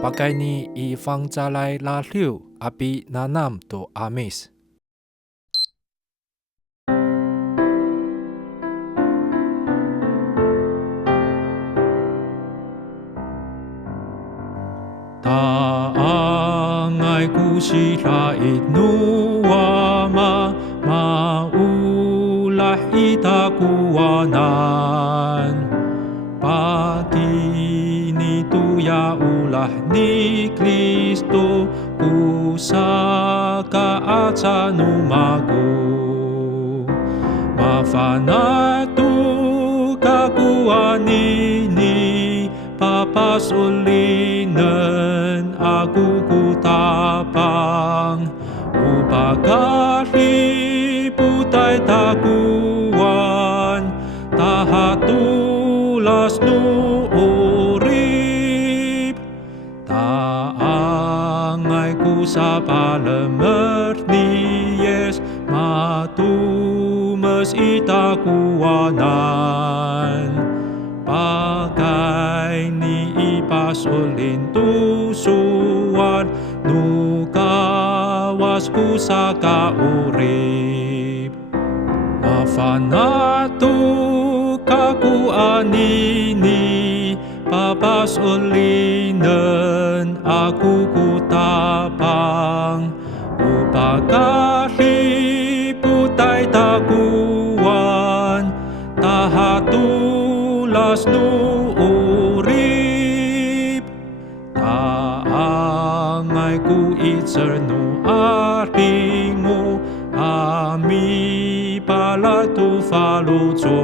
Pakai ni ifang jalai la liu api nanam to amis. Taangay ku sila itnuama, maulah itakuanan. Pakinituya ulah ni Kristo, kusaka at sa numago. Mafanatu kakuanini, papasulinan aku kutapang. Upagari putay takuan, tahatulas nu urip. Taangay ku sa palamer ni Yes, matumes itakuanan. Pakai ni ipasulin tusuan, nukawas ku sa kaurip. Mafanatu kakuanini, papasulinan aku kutapang. Upagari putay takuan, tahatulas nu urip. Taangay ku itserno aringo, ami palatu falujo.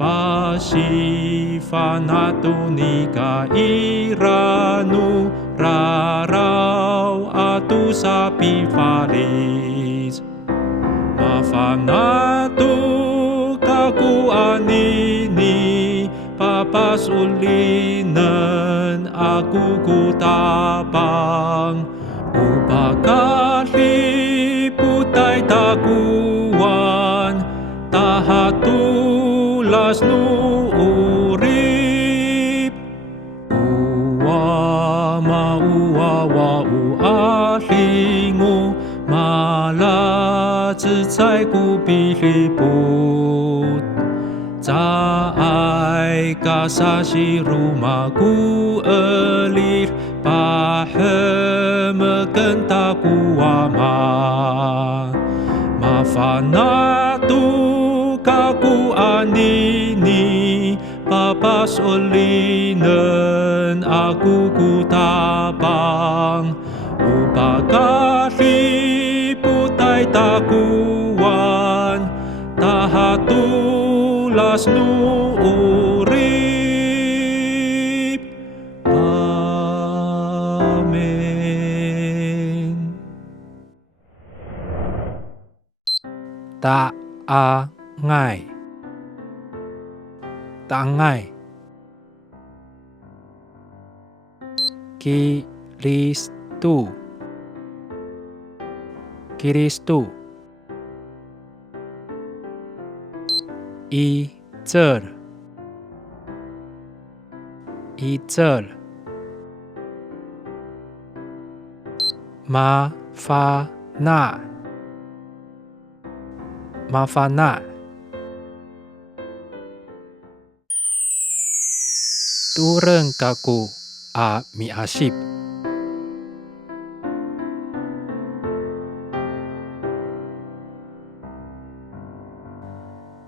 Pasifanatu ni kairanu, raraw atu sapi falis. Mafanatu kakuanini, papasulinan aku kutapang. Upagari putay takuan, tahatulas nu urip. Uwama uwawa uaringo, malazitsay ku piliput. Caay ka sa siruma ku elir, pahemaken takuama. Mafanatu kakuanini, papasulinan aku kutapang. Upagari putay takuan, tahatulas nu urip. Amen. Taangay. Taangay. Kiristu. Kiristu. Icer. Icer. Mafana. Mafana. Tureng kaku a miasip.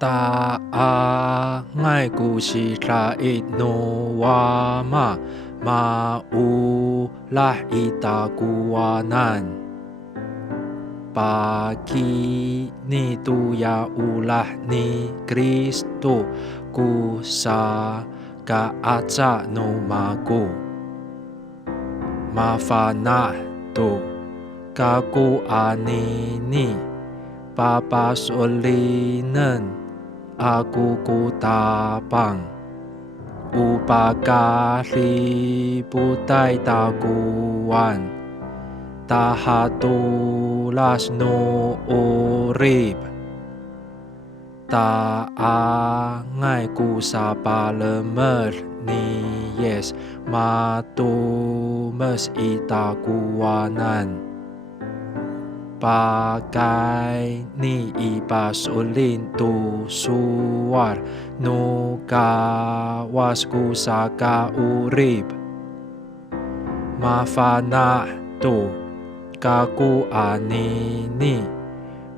Taangay ku sila itnuama, maulah itakuanan. Pakinituya ulah ni Kristo, kusaka at sa numago. Mafanatu kakuanini, papasulinan aku kutapang. Upagari putay takuan, tahatulas nu urip. Taangay ku sa palamer ni Yes, es matumes itakuanan. Pakai ni ipasulin tu suar nu kawasku saka urip. Mafana tu kaku anini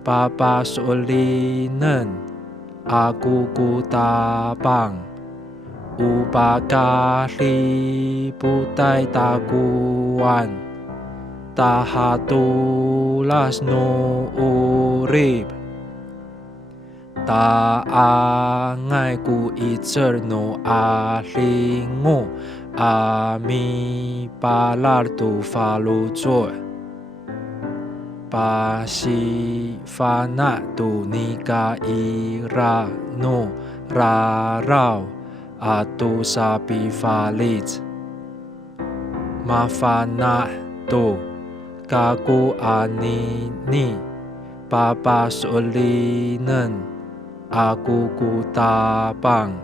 papasulinen aku kutapang. Upakali putai takuan tahatulas nu urip. Taangai ku itser no ahlingu ami palar tu falujoy. Pasi fana tu nika ira no rarau atu sapi falit. Mafana tu kaku anini papasulinen aku kutapang.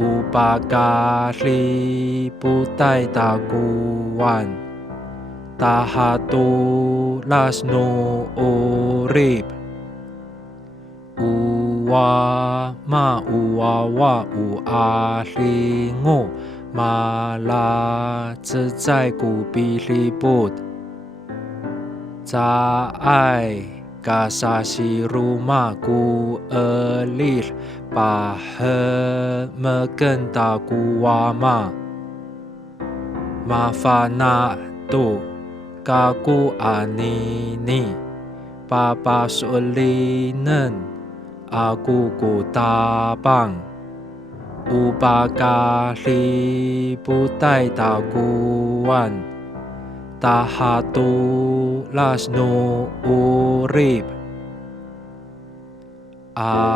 Upakali putai takuan tahatulas nu urip. Uwa ma uwawa ahlingu mala zai ku piliput. Zai kasasi rumahku elir pahemeken takuama. Mafana tu kaku anini papasulinen aku kutapang. Upakali putai takuan tahatulas nu urip. Amin.